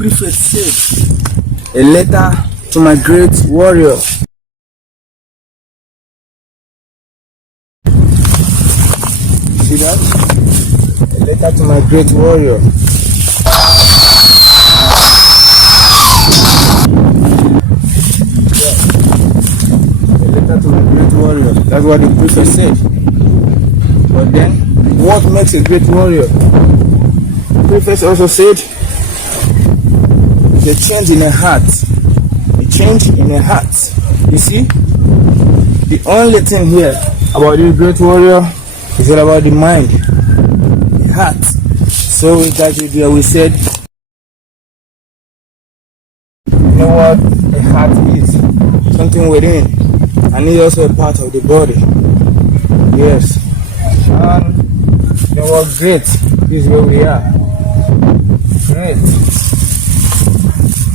prefect said, a letter to my great warrior. See that? A letter to my great warrior. Yeah. A letter to my great warrior. That's what the prefect said. But then, what makes a great warrior? The prefect also said, the change in a heart. A change in a heart. You see, the only thing here about this great warrior is all about the mind, the heart. So with that video, we said, you know what a heart is? Something within, and it's also a part of the body. Yes. And you know what? Great. This is where we are. Great.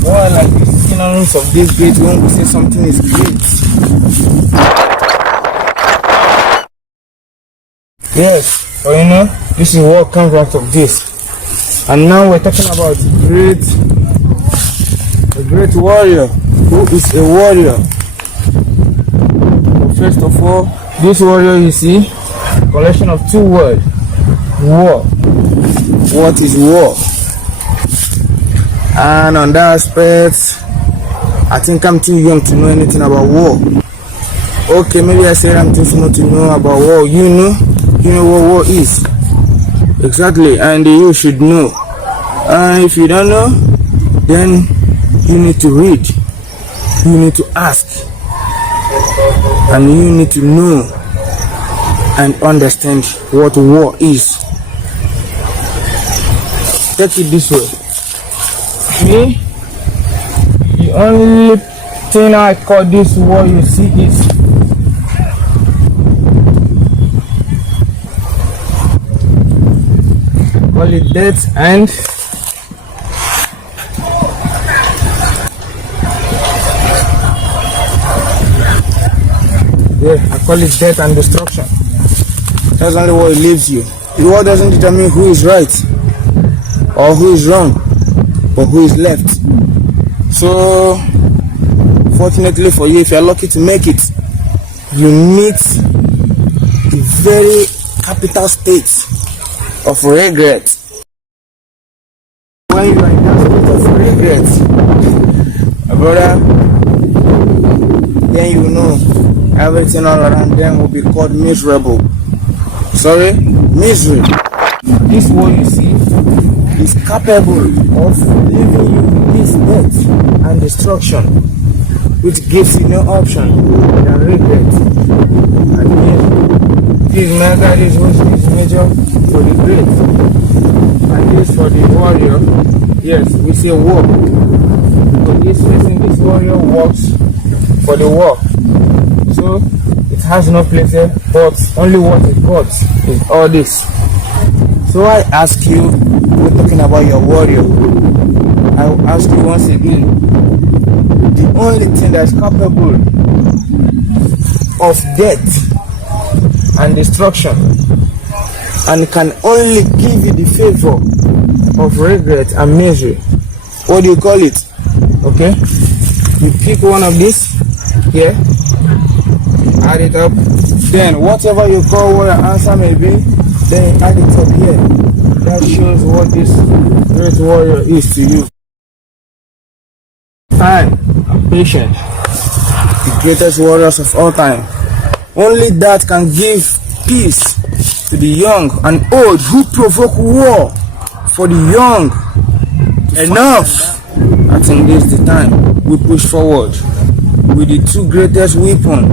More like the synonyms of this great when we say something is great. Yes, but you know, this is what comes out of this. And now we're talking about a great warrior. Who is a warrior? But first of all, this warrior, you see, collection of two words. War. What is war? And on that aspect, I think I'm too young to know anything about war. Okay, maybe I said I'm too small to know about war. You know what war is. Exactly, and you should know. And if you don't know, then you need to read. You need to ask. And you need to know and understand what war is. Take it this way. Me, the only thing I call this war you see is call it death and I call it death and destruction. That's only what it leaves you. The war doesn't determine who is right or who is wrong, but who is left. So, fortunately for you, if you're lucky to make it, you meet the very capital state of regret. When you are in that state of regret, my brother, then you know everything all around them will be called miserable. Sorry, misery. This one you see is capable of leaving you with this death and destruction, which gives you no option than regret. And this major for the great, and this for the warrior. Yes, we say war. Because this person, this warrior works for the war. So it has no place there, but only what it got is all this. So I ask you, we're talking about your warrior. I will ask you once again, the only thing that is capable of death and destruction and can only give you the favor of regret and misery, what do you call it? Okay, you pick one of these here, add it up, then whatever you call what your answer may be, then add it up here. That shows what this great warrior is to you. Time and patience, the greatest warriors of all time. Only that can give peace to the young and old who provoke war for the young. Enough! I think this is the time we push forward with the two greatest weapons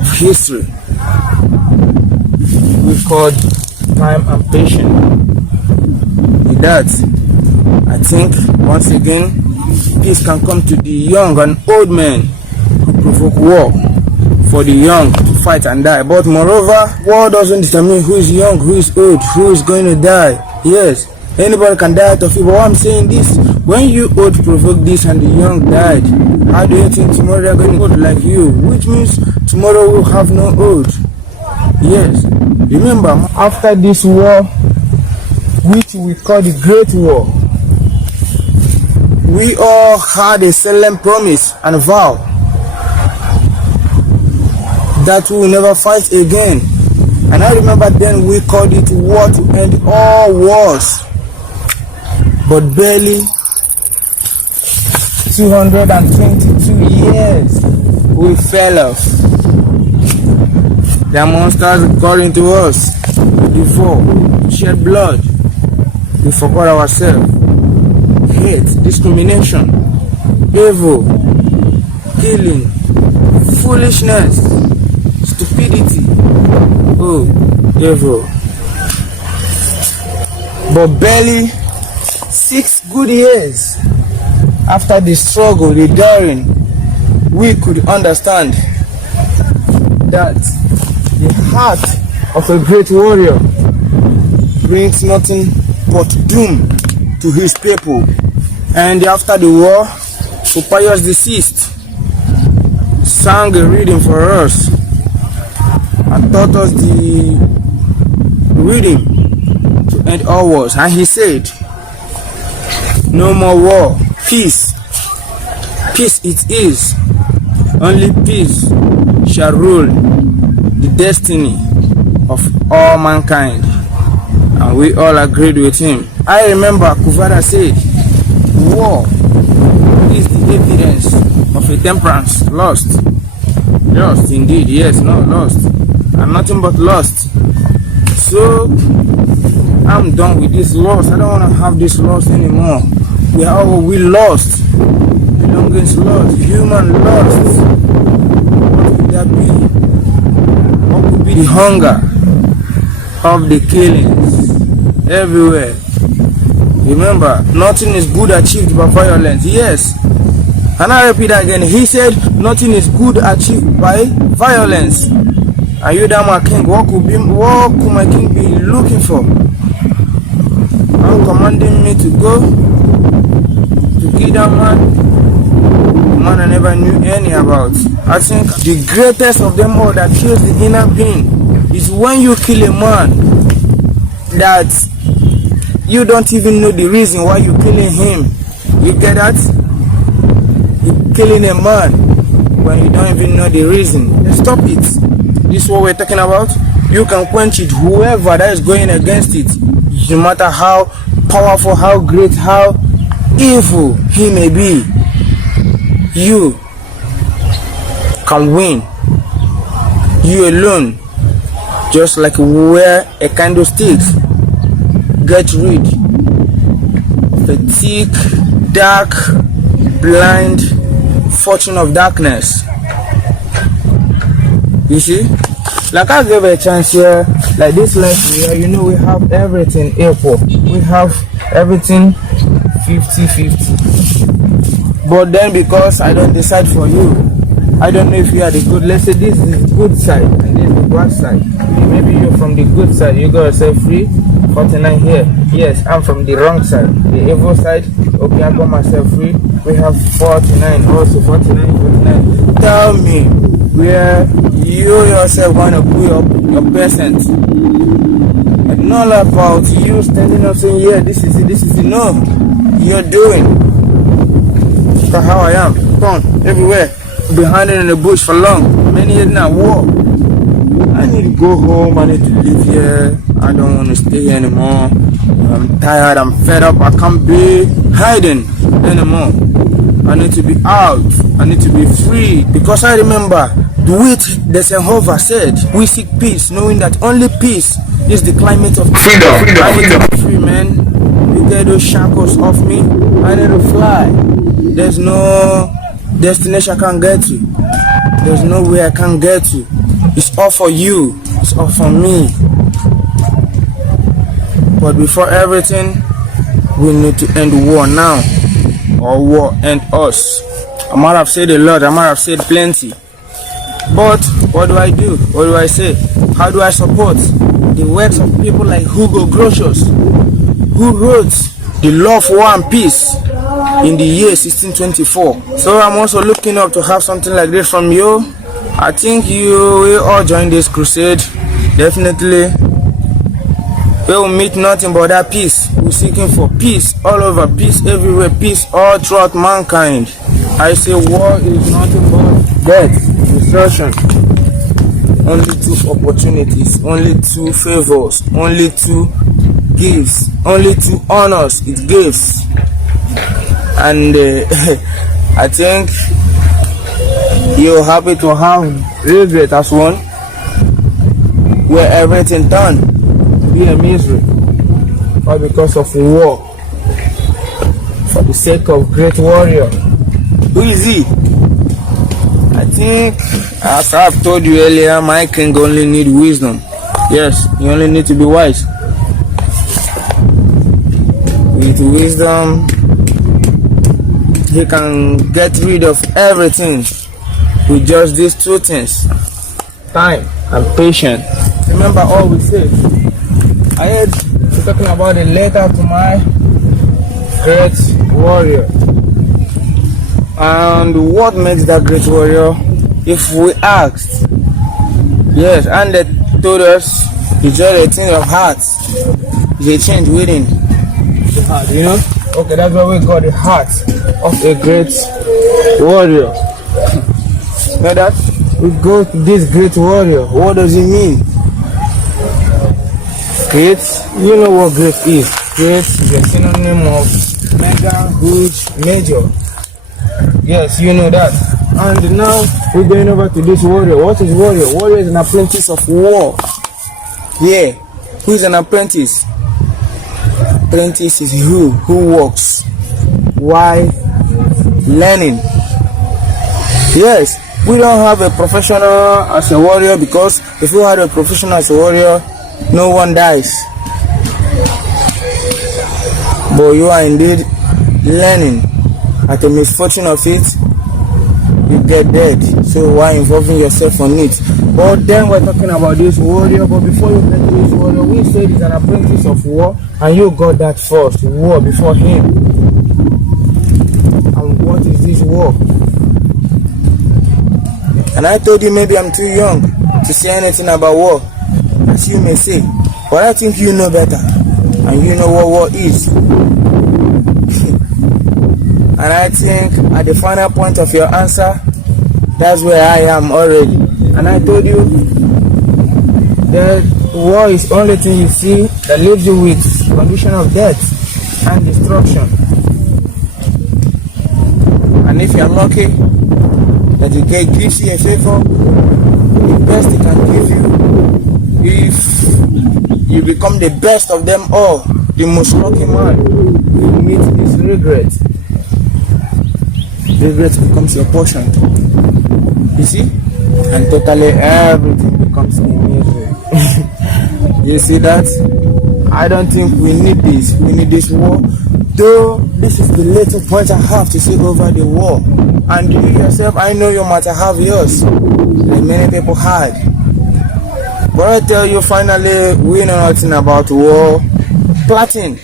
of history. We called time and patience. With that, I think once again peace can come to the young and old men who provoke war for the young to fight and die. But moreover, war doesn't determine who is young, who is old, who is going to die. Yes, anybody can die out of it. But what I'm saying this, when you old provoke this and the young died, how do you think tomorrow they're going to old like you? Which means tomorrow we'll have no old. Yes, remember, after this war, which we call the Great War, we all had a solemn promise and vow that we will never fight again. And I remember then we called it war to end all wars. But barely 222 years we fell off. The monsters got into us before, shed blood. We forgot ourselves. Hate, discrimination, evil, killing, foolishness, stupidity. Oh, evil. But barely 6 good years after the struggle, the daring, we could understand that the heart of a great warrior brings nothing but doom to his people. And after the war, Pope Pius VI sang a reading for us and taught us the reading to end all wars. And he said, no more war, peace. Peace it is. Only peace shall rule the destiny of all mankind. And we all agreed with him. I remember Kuvada said, war is the evidence of a temperance lost. Lost indeed, yes, no, lost. And nothing but lost. So I'm done with this loss. I don't want to have this loss anymore. We lost. Belongings lost. Human lost. What could that be? What could be the hunger of the killings everywhere? Remember, nothing is good achieved by violence. Yes. And I repeat again, he said nothing is good achieved by violence. And you, that my king, what could my king be looking for? I'm commanding me to go to kill that man, the man I never knew any about. I think the greatest of them all that kills the inner being is when you kill a man that you don't even know the reason why you're killing him. You get that? You're killing a man when you don't even know the reason. Stop it. This is what we're talking about. You can quench it, whoever that is going against it, no matter how powerful, how great, how evil he may be, you can win. You alone, just like wear a candlestick, get rid of a thick, dark, blind fortune of darkness. You see? Like I gave a chance here, like this life here, you know, we have everything equal. We have everything 50-50. But then because I don't decide for you, I don't know if you are the good. Let's say this is the good side and this is the bad side. Maybe you're from the good side, you got yourself free. 49 here. Yes, I'm from the wrong side, the evil side. Okay, I got myself free. We have 49 also. 49. Tell me where you yourself want to put your percent. And not about you standing up saying, yeah, this is it. No, you're doing. That's how I am. Gone everywhere, behind it in the bush for long. Many years now, war. I need to go home. I need to live here. I don't want to stay here anymore. I'm tired. I'm fed up. I can't be hiding anymore. I need to be out. I need to be free. Because I remember the Desenhover said, we seek peace, knowing that only peace is the climate of freedom. I need to be free, man. You get those shackles off me. I need to fly. There's no destination I can't get to. There's no way I can't get to. It's all for you. It's all for me. But before everything, we need to end war now, or war end us. I might have said a lot. I might have said plenty. But what do I do? What do I say? How do I support the works of people like Hugo Grotius, who wrote The Law of War and Peace in the year 1624? So I'm also looking up to have something like this from you. I think you will all join this crusade. Definitely we will meet nothing but that peace. We're seeking for peace all over, peace everywhere, peace all throughout mankind. I say war is nothing but death, destruction. Only 2 opportunities, only 2 favors, only 2 gifts, only 2 honors it gives. And I think you're happy to have regret as one, where everything done to be a misery, or because of war, for the sake of great warrior. Who is he? I think, as I've told you earlier, my king only need wisdom. Yes, you only need to be wise. With wisdom, he can get rid of everything with just these 2 things: time and patience. Remember all we said. I heard you talking about a letter to my great warrior. And what makes that great warrior? If we asked, yes, and they told us it's just a thing of heart. It's a change within the heart, you know? Okay, that's why we got the heart of a great warrior. Know that? We go to this great warrior. What does it mean? Great, you know what great is. Great is a synonym of mega, huge, major. Yes, you know that. And now we're going over to this warrior. What is warrior? Warrior is an apprentice of war. Yeah. Who is an apprentice? Apprentice is who works. Why? Learning. Yes, we don't have a professional as a warrior, because if you had a professional as a warrior, no one dies. But you are indeed learning. At the misfortune of it, you get dead. So why involving yourself on it? But then we're talking about this warrior. But before you get to this warrior, we said he's an apprentice of war, and you got that first war before him. And what is this war? And I told you maybe I'm too young to say anything about war, as you may say, but I think you know better, and you know what war is. And I think at the final point of your answer, that's where I am already. And I told you that war is the only thing you see that leaves you with condition of death and destruction. And if you're lucky that the God gives you a favor, the best he can give you, if you become the best of them all, the most lucky man, you meet this regret. Regret becomes your portion. You see? And totally everything becomes a misery. You see that? I don't think we need this. We need this war. Though this is the little point I have to say over the war. And you yourself, I know you might have yours, like many people had. But I tell you, finally, we know nothing about war. Platin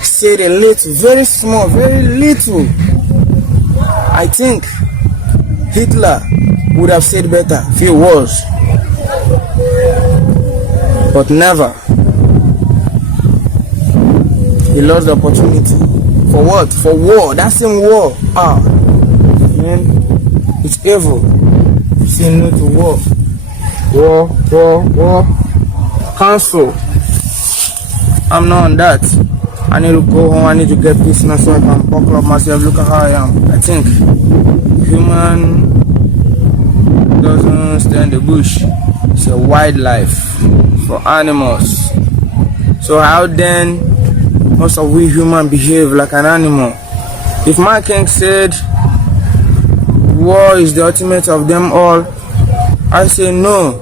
said a little, very small, very little. I think Hitler would have said better if he was, but never. He lost the opportunity. For what? For war. That same war. Man, it's evil. Say no to war. War. Cancel. I'm not on that. I need to go home. I need to get peace now so I can buckle up myself. Look at how I am. I think human doesn't stay in the bush. It's a wildlife for animals. So how then most of we human behave like an animal? If my king said war is the ultimate of them all, I say no.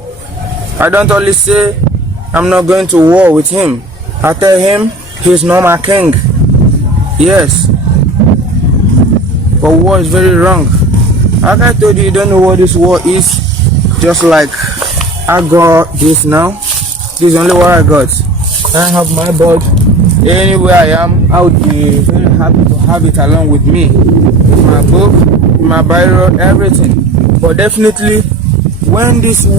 I don't only say I'm not going to war with him. I tell him he's not my king. Yes. But war is very wrong. Like I told you, you don't know what this war is. Just like I got this now. This is only what I got. I have my board. Anywhere I am, I would be very happy to have it along with me. With my book, with my Bible, everything. But definitely, when this war